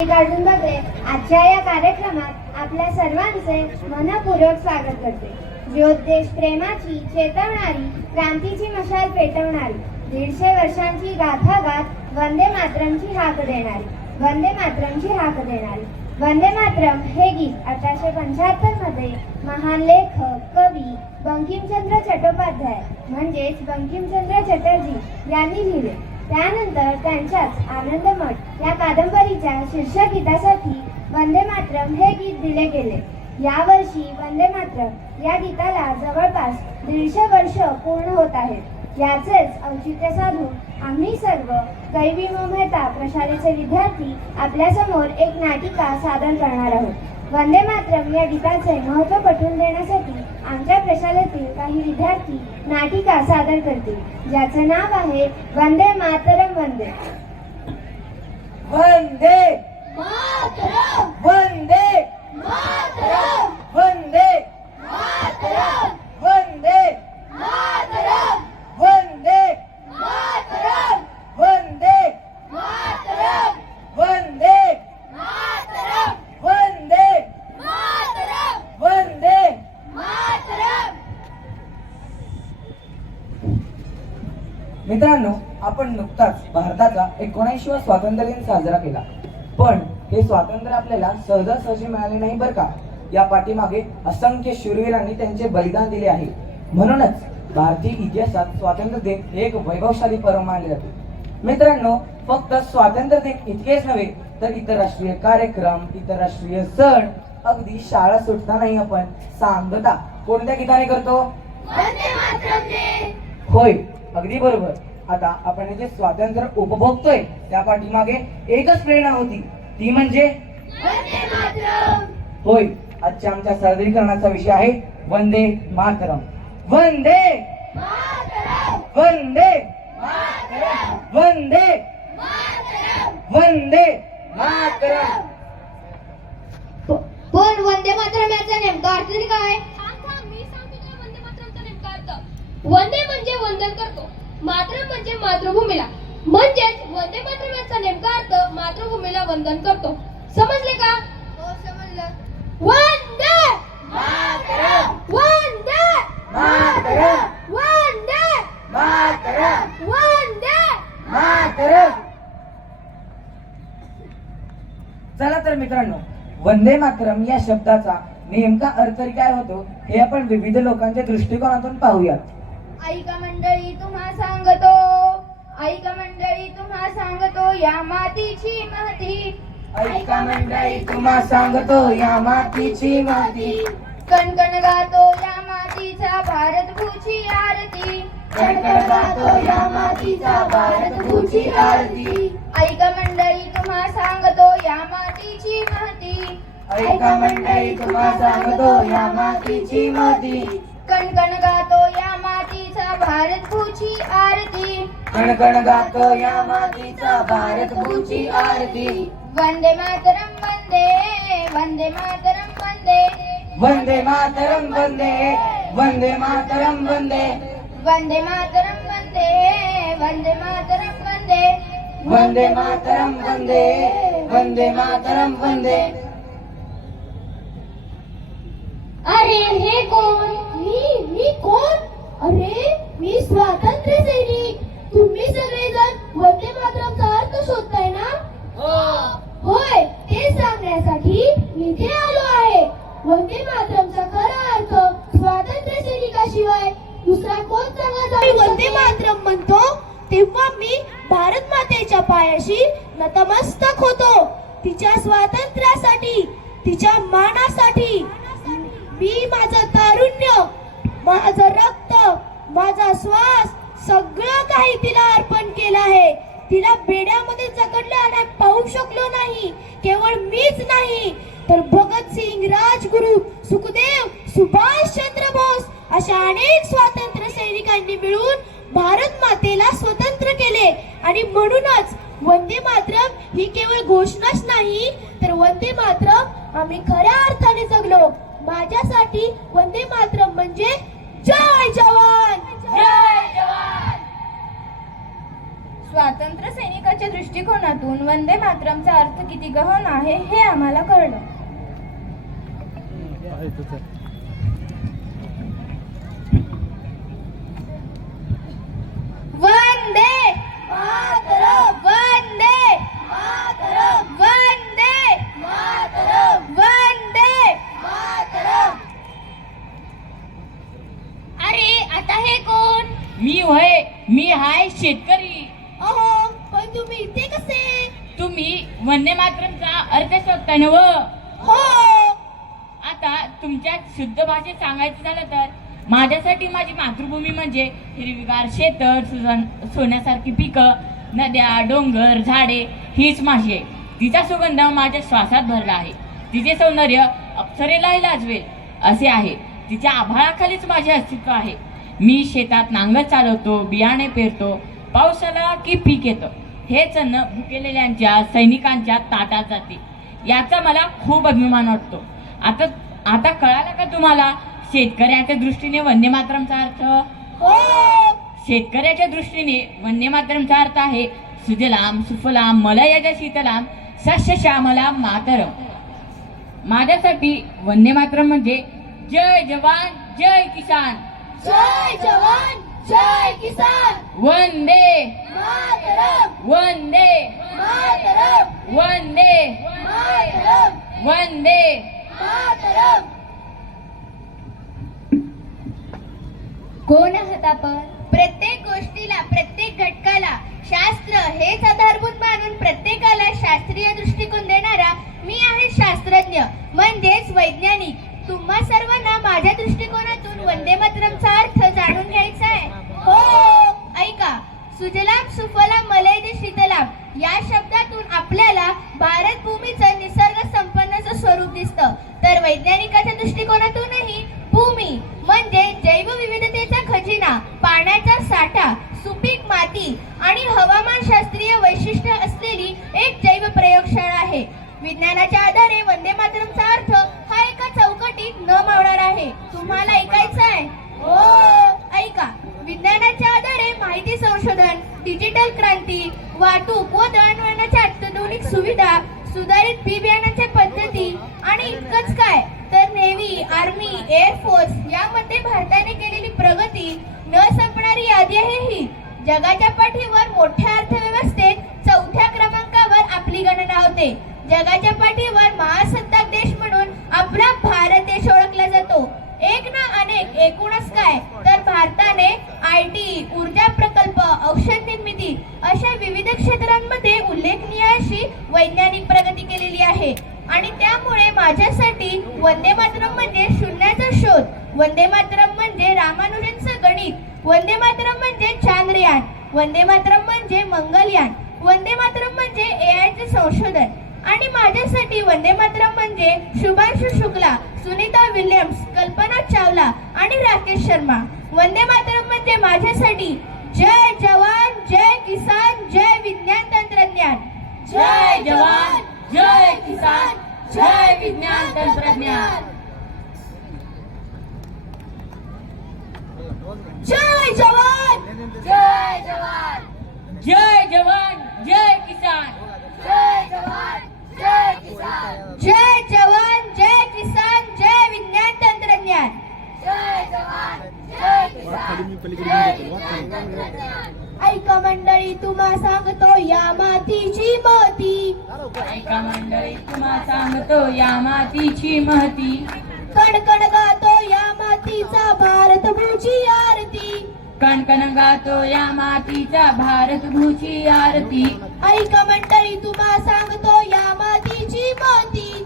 Cartoon बघे. आजच्या या कार्यक्रमात आपल्या सर्वांचे मनपूर्वक स्वागत करते. ज्योतदेश प्रेमाची चेतवणारी क्रांतीची मशाल पेटवणारी दीडशे वर्षांची गाथा गात वंदे मातरमची हाक देणारी वंदे मातरमची हाक देणारी. वंदे मातरम हे गीत अठराशे पंच्याहत्तरमध्ये महान लेखक कवी बंकिमचंद्र चट्टोपाध्याय म्हणजेच बंकिमचंद्र चटर्जी यांनी लिहिले. त्यानंतर त्यांच्याच आनंदमठ या कादंबरीच्या शीर्षगीतासाठी वंदे मातरम हे गीत दिले गेले. यावर्षी वंदे मातरम या गीताला जवळपास दीडशे वर्ष पूर्ण होत आहेत. याचेच औचित्य साधून आम्ही सर्व कैविमो मेहता प्रशालेचे विद्यार्थी आपल्यासमोर एक नाटिका सादर करणार आहोत. वंदे मातरम या गीताचे महत्त्व पटवून देण्यासाठी प्रशालेतील काही विद्यार्थी नाटिका सादर करतील. ज्याचे नाव आहे वंदे मातरम वंदे. वंदे. मातरम. वंदे. मातरम वंदे मातरम वंदे मातरम वंदे मातरम वंदे मातरम वंदे मातरम वंदे मातरम वंदे मातरम मित्रांनो आपण नुकताच भारताचा एकोणऐंशीवा स्वातंत्र्य दिन साजरा केला. पण हे स्वातंत्र्य आपल्याला सहजासहजी मिळाले नाही बरं का? या पाठीमागे असंख्य शूरवीरांनी त्यांचे बलिदान दिले आहे. म्हणूनच भारतीय इतिहासात स्वातंत्र्य दिन हे एक वैभवशाली पर्व मानले जाते. मित्रांनो फक्त स्वातंत्र्य दिन इतकेच नव्हे तर इतर राष्ट्रीय कार्यक्रम इतर राष्ट्रीय सण अगदी शाळा सुटतानाही आपण. सांगता कोणत्या गीताने करतो? होय. अगदी बरोबर. आता आपण जे स्वातंत्र्य उपभोगतोय त्या पाठीमागे एकच प्रेरणा होती. ती म्हणजे? वंदे मातरम! होय. आजच्या आमच्या सादरीकरणाचा विषय आहे वंदे मातरम. वंदे! मातरम! वंदे! मातरम! वंदे! मातरम! वंदे! मातरम! पण वंदे मातरम याचा नेमका अर्थ काय? वंदे वंदन करतो. मातरम म्हणजे मातृभूमीला. म्हणजेच वंदे मातरम याचा नेमका अर्थ मातृभूमीला वंदन करतो. समजले का? हो समजलं. वंदे मातरम. वंदे मातरम. वंदे मातरम. वंदे मातरम. चला तर मित्रांनो वंदे मातरम या शब्दाचा नेमका अर्थ काय होतो हे आपण विविध लोकांच्या दृष्टिकोनातून पाहूयात. ऐका मंडळी तुम्हा सांगतो. ऐका मंडळी तुम्हा सांगतो या मातीची महती ऐका मंडळी तुम्हा सांगतो या मातीची माती. कणकण गातो या मातीचा भारत भूची आरती. कणकण गातो या मातीचा भारत भूची आरती. ऐका मंडळी तुम्हा सांगतो या मातीची महती ऐका मंडळी तुम्हा सांगतो या मातीची माती. कणकण गातो या मातीचा भारत भूची आरती। कणकण गातो या मातीचा भारत भूची आरती। वंदे मातरम वंदे वंदे मातरम वंदे। वंदे मातरम वंदे वंदे मातरम वंदे। वंदे मातरम वंदे वंदे मातरम वंदे। वंदे मातरम वंदे वंदे मातरम वंदे। अरे हे कोण मी मी कोण अरे मी स्वातंत्र्य सैनिक तुम्ही सगळे वंदे मातरमचा अर्थ शोधताय ना होय ते सांगण्यासाठी मी इथे आलो आहे वंदे मातरमचा खरा अर्थ स्वातंत्र्य सैनिकाशिवाय दुसरा कोण चांगला जाऊ वंदे मातरम म्हणतो तेव्हा मी भारत मातेच्या पायाशी नतमस्तक होतो तिच्या स्वातंत्र्यासाठी तिच्या मानासाठी मी माझं तारुण्य माझं रक्त माझा श्वास सगळं काही तिला अर्पण केलं आहे. तिला बेड्यामध्ये जकडलं आणि पाहू शकलो नाही. केवळ मीच नाही तर भगतसिंग राजगुरु सुखदेव सुभाष चंद्र बोस अशा अनेक स्वातंत्र्य सैनिकांनी मिळून भारत मातेला स्वतंत्र केले. आणि म्हणूनच वंदे मातरम ही केवळ घोषणाच नाही तर वंदे मातरम आम्ही खऱ्या अर्थाने जगलो. माझ्यासाठी वंदे मातरम म्हणजे जय जवान! जय जवान! स्वातंत्र्य सैनिकाच्या दृष्टी दृष्टिकोनातून वंदे मातरमचा अर्थ किती गहन आहे हे आम्हाला कळलं. वंदे मातरम वंदे मातरम वंदे मातरम वंदे मातरम. अरे आता हे कोण? मी होय मी हाय शेतकरी. अहो पण तुम्ही इथे कसे? तुम्ही वंदे मातरमचा अर्थ शोधता नव हो. आता तुमच्या शुद्ध भाषेत सांगायचं झालं तर माझ्यासाठी माझी मातृभूमी म्हणजे हिरवीगार शेतं सुजन सोन्यासारखी पिकं नद्या डोंगर झाडे हीच माझी आहे. तिचा सुगंध माझ्या श्वासात भरला आहे. तिचे सौंदर्य अप्सरेलाही लाजवेल असे आहे. तिच्या आभाळाखालीच माझे अस्तित्व आहे. मी शेतात नांगर चालवतो बियाणे पेरतो पाऊस आला की पीक येतं? हेच अन्न भुकेलेल्यांच्या सैनिकांच्या ताटात जाते. याचा मला खूप अभिमान वाटतो. आता आता कळाला का तुम्हाला? शेतकऱ्याच्या दृष्टीने वंदे मातरमचा अर्थ? हो! शेतकऱ्याच्या दृष्टीने वंदे मातरमचा अर्थ आहे सुजलाम सुफलाम मलयज शीतलाम सस्य श्यामलाम मातरम. माझ्यासाठी वंदे मातरम म्हणजे जय जवान जय किसान. जय जवान! जय किसान। वंदे। मातरम। वंदे। मातरम। वंदे। मातरम। वंदे। मातरम। कोण आहात आपण? प्रत्येक गोष्टीला प्रत्येक घटकाला शास्त्र हेच आधारभूत मानून प्रत्येकाला शास्त्रीय दृष्टिकोन देणारा मी आहे शास्त्रज्ञ म्हणजेच वैज्ञानिक. तुम्हा सर्वांना माझ्या दृष्टिकोनातून वंदे मातरमचा अर्थ जाणून घ्यायचा आहे. हो ऐका. सुजलाम सुफलाम मलयदे शीतलाम या शब्दातून आपल्याला भारत भूमीचं निसर्ग संपन्नचं स्वरूप दिसतं. तर वैज्ञानिकाच्या दृष्टिकोनातूनही भूमी म्हणजे जैवविविधतेचा खजिना पाण्याचा साठा सुपीक माती आणि हवामानशास्त्रीय वैशिष्ट्य असलेली एक जैव प्रयोगशाळा आहे. विज्ञानाच्या आधारे वंदे मातरमचा अर्थ हा एका चौकटीत न मावणार आहे. तुम्हाला ऐकायचं आहे? हो ऐका. विज्ञानाच्या आधारे माहिती संशोधन डिजिटल क्रांती वाहतूक व दळणवळणाच्या अत्याधुनिक सुविधा सुधारित बी बियाण्याच्या पद्धती आणि इतकंच काय? तर नेव्ही आर्मी एअरफोर्स यामध्ये भारताने केलेली प्रगती न संपणारी यादी आहे ही. जगाच्या पाठीवर मोठ्या अर्थव्यवस्थेत चौथ्या क्रमांकावर आपली गणना होते. जगाच्या पाठीवर महासत्ताक देश आपला भारत देश ओळखला जातो. एक ना अनेक एकूणच काय? तर भारताने आय टी ऊर्जा प्रकल्प औषध निर्मिती अशा विविध क्षेत्रांमध्ये उल्लेखनीय अशी वैज्ञानिक प्रगती केलेली आहे. आणि त्यामुळे माझ्यासाठी वंदे मातरम म्हणजे शून्याचा शोध वंदे मातरम म्हणजे रामानुजनचं गणित वंदे मातरम म्हणजे चांद्रयान वंदे मातरम म्हणजे मंगलयान वंदे मातरम म्हणजे ए आयचे संशोधन. आणि माझ्यासाठी वंदे मातरम म्हणजे शुभांशु शुक्ला सुनीता विल्यम्स कल्पना चावला आणि राकेश शर्मा. वंदे मातरम म्हणजे माझ्यासाठी जय जवान जय किसान जय विज्ञान तंत्रज्ञान. जय जवान जय किसान जय विज्ञान तंत्रज्ञान. जय जवान! जय जवान! जय ऐका मंडळी तुम्हा सांगतो या मातीची मोती ऐका मंडळी तुम्हा सांगतो या मातीची महती. कणकण गातो या मातीचा भारत भूची आरती. कणकण गातो या मातीचा भारत भूची आरती. ऐका मंडळी तुम्हा सांगतो या मातीची मोती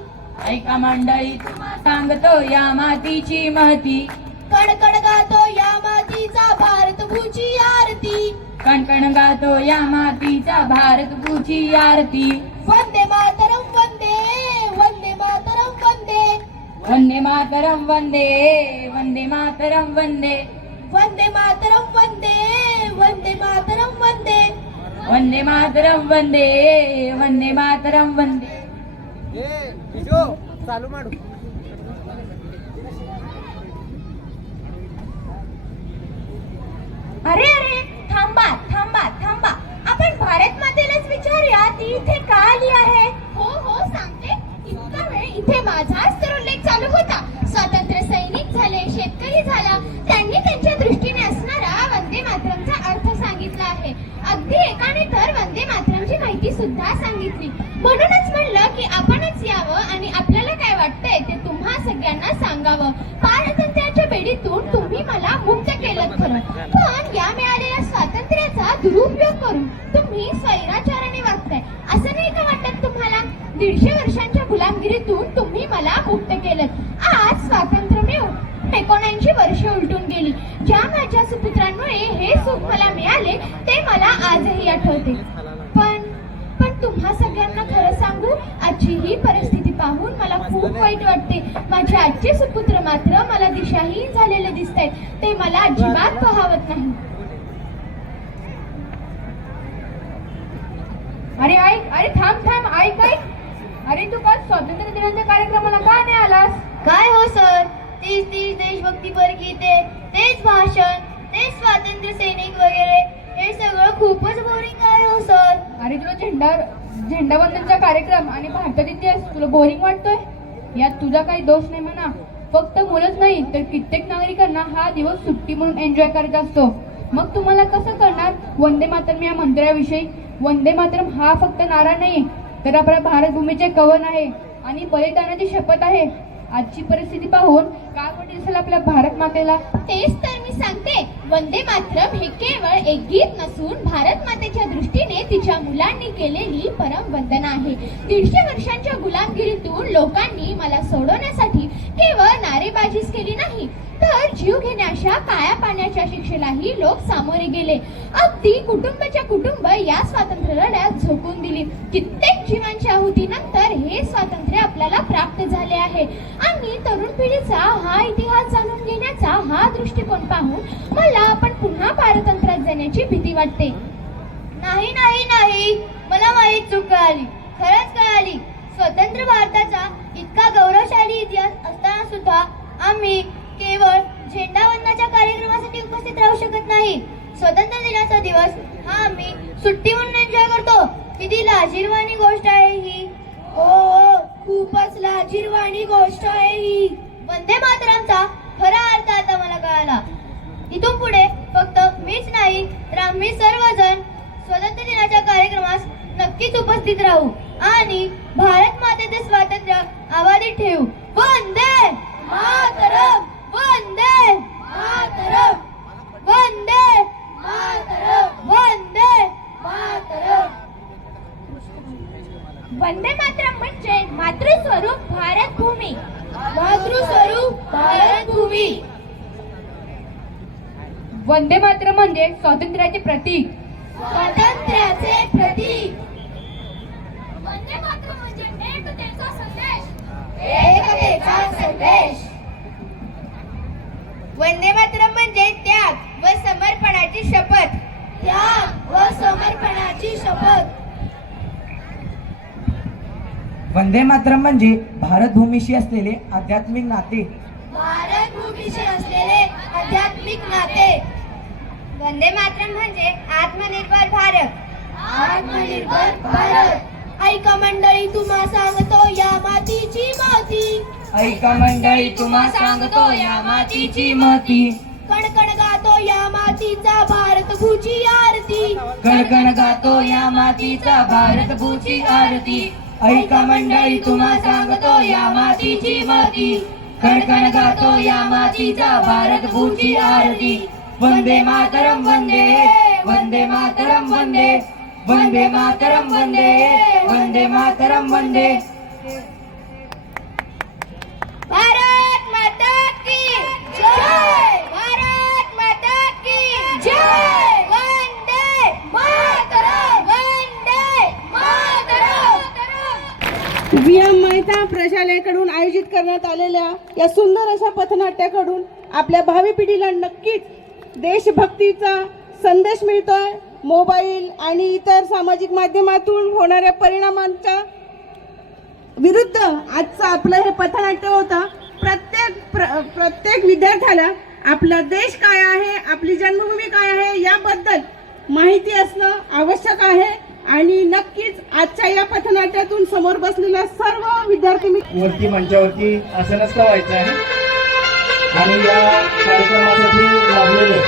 ऐका मंडळी तुम्हा सांगतो या मातीची महती. कणकण गातो या मातीचा भारत भूची आरती. कणकण गातो या मातीचा भारत भूची आरती. वंदे मातरम वंदे वंदे मातरम वंदे. वंदे मातरम वंदे वंदे मातरम वंदे. वंदे मातरम वंदे वंदे मातरम वंदे. वंदे मातरम वंदे वंदे मातरम वंदे. चालू माಡು अरे अरे थांबा थांबा थांबा. आपण भारत मातेलाच विचारूया ती इथे का आली आहे? हो हो सांगते. इतका वेळ इथे माझाच तर उल्लेख चालू होता. स्वातंत्र्य सैनिक झाले शेतकरी झाला. त्यांनी त्यांच्या दृष्टीने असणारा वंदे मातरमचा अर्थ सांगितला आहे. अगदी एकाने तर वंदे मातरमची माहिती सुद्धा सांगितली. म्हणूनच म्हणलं की आपणच यावं आणि आपल्याला काय वाटतंय ते तुम्हा सगळ्यांना सांगावं. पारतंत्र्याच्या बेडीतून तुम्ही मला मुक्त केलं खरं पण या मिळालेल्या स्वातंत्र्याचा दुरुपयोग करून तुम्ही स्वैराचाराने वागताय असं नाही का वाटत तुम्हाला? दीडशे वर्षांच्या गुलामगिरीतून तुम्ही मला मुक्त केलं आज स्वातंत्र्य मिळून एकोणऐंशी वर्ष उलटून गेली. ज्या माझ्या सुपुत्रांमुळे हे सुख मला मिळाले ते मला आजही आठवते. पण पण तुम्हा सगळ्यांना खरं सांगू आजची ही परिस्थिती पाहून मला खूप वाईट वाटते. माझे आजचे सुपुत्र मात्र मला दिशाहीन झालेले दिसत आहेत ते मला अजिबात पाहावत नाही. अरे ऐक अरे थांब थांब ऐक ऐक. अरे तू काल स्वातंत्र्य दिनाच्या कार्यक्रमाला का नाही आलास? काय हो सर? तीच तीच देशभक्तीपर गीते तेच भाषण तेच स्वातंत्र्य सैनिक वगैरे. हे सगळं खूपच बोरिंग आहे हो सर. अरे तुला झेंडा झेंडावंदनचा कार्यक्रम आणि भारतात इतिहास तुला बोरिंग वाटतोय? यात तुझा काही दोष नाही म्हणा. फक्त मुलंच नाही तर कित्येक नागरिकांना हा दिवस सुट्टी म्हणून एन्जॉय करायचा असतो. मग तुम्हाला कसं करणार वंदे मातरम या मंदिराविषयी वंदे मातरम हा फक्त नारा नाही तर आपल्या भारत भूमीचे कवन आहे आणि बलिदानाची शपथ आहे. आजची परिस्थिती पाहून काय वाटेल असेल आपल्या भारत मातेला? तेच तर मी सांगते. वंदे मातरम हे केवळ एक गीत नसून भारत मातेच्या दृष्टीने तिच्या मुलांनी केलेली परम वंदना आहे. दीडशे वर्षांच्या गुलामगिरीतून लोकांनी मला सोडवण्यासाठी केवळ नारेबाजीच केली नाही. तर जीव घेण्याच्या काळ्या पाण्याच्या शिक्षेलाही लोक सामोरे गेले. अगदी कुटुंबाच्या कुटुंब या स्वातंत्र्य लढ्यात झोकून दिली. कित्येक जीवांच्या आहुतीनंतर हे स्वातंत्र्य आपल्याला प्राप्त झाले आहे. आणि तरुण पिढीचा हा इतिहास जाणून घेण्याचा हा दृष्टिकोन पाहून मला आपण पुन्हा पारतंत्र्यात जाण्याची भीती वाटते. नाही नाही नाही. मला माहीत चूक कळाली. खरंच कळाली. स्वतंत्र भारताचा इतका गौरवशाली इतिहास असताना सुद्धा आम्ही केवळ झेंडावंदनाच्या कार्यक्रमासाठी उपस्थित राहू शकत नाही. स्वतंत्र दिनाचा दिवस हा आम्ही सुट्टी म्हणून एन्जॉय करतो. किती लाजीरवाणी गोष्ट आहे ही. हो, हो खूपच लाजीरवाणी गोष्ट आहे ही. वंदे मातरमचा खरा अर्थ आता मला कळाला. इथून पुढे फक्त मीच नाही तर आम्ही सर्वजण स्वतंत्र दिनाच्या कार्यक्रमास नक्कीच उपस्थित राहू. आणि भारत मातेचे स्वातंत्र्य आबाधित ठेवू. वंदे मातरम! वंदे मातरम। वंदे मातरम। वंदे मातरम। वंदे मातरम म्हणजे मातृस्वरूप भारत भूमी मातृस्वरूप भारत भूमी वंदे मात्र म्हणजे स्वातंत्र्याचे प्रतीक. स्वातंत्र्याचे प्रतीक। वंदे मातरम म्हणजे एकतेचा संदेश। एकतेचा संदेश। वंदे मातरम म्हणजे त्याग व समर्पणाची शपथ. त्याग व समर्पणाची शपथ. वंदे मातरम म्हणजे भारत भूमीशी असलेले आध्यात्मिक नाते. भारत भूमीशी असलेले आध्यात्मिक नाते. वंदे मातरम म्हणजे आत्मनिर्भर भारत. आत्मनिर्भर भारत. ऐका मंडळी तुम्हा सांगतो या मातीची माती. ऐका मंडळी तुम्हा सांगतो या मातीची माती. कणकण गातो या मातीचा भारत भूची आरती. गणगण गातो या मातीचा भारत भूची आरती. ऐका मंडळी तुम्हा सांगतो या मातीची माती. कणकण गातो या मातीचा भारत भूची आरती. वंदे मातरम वंदे. वंदे मातरम वंदे. वंदे मातरम वंदे. वंदे मातरम वंदे. मातरम व्हीएम महिता प्रशालेकडून आयोजित करण्यात आलेल्या या सुंदर अशा पथनाट्याकडून आपल्या भावी पिढीला नक्कीच देशभक्तीचा संदेश मिळतोय. मोबाईल आणि इतर सामाजिक माध्यमातून होणाऱ्या परिणामांच्या विरुद्ध आजचं आपलं हे पथनाट्य होतं. प्रत्येक प्र, प्रत्येक विद्यार्थ्याला आपला देश काय आहे आपली जन्मभूमी काय आहे याबद्दल माहिती असणं आवश्यक आहे. आणि नक्कीच आजच्या या पथनाट्यातून समोर बसलेल्या सर्व विद्यार्थी वरती मंचावरती असं नसतं व्हायचं आहे. आणि या कार्यक्रमासाठी लाभलेले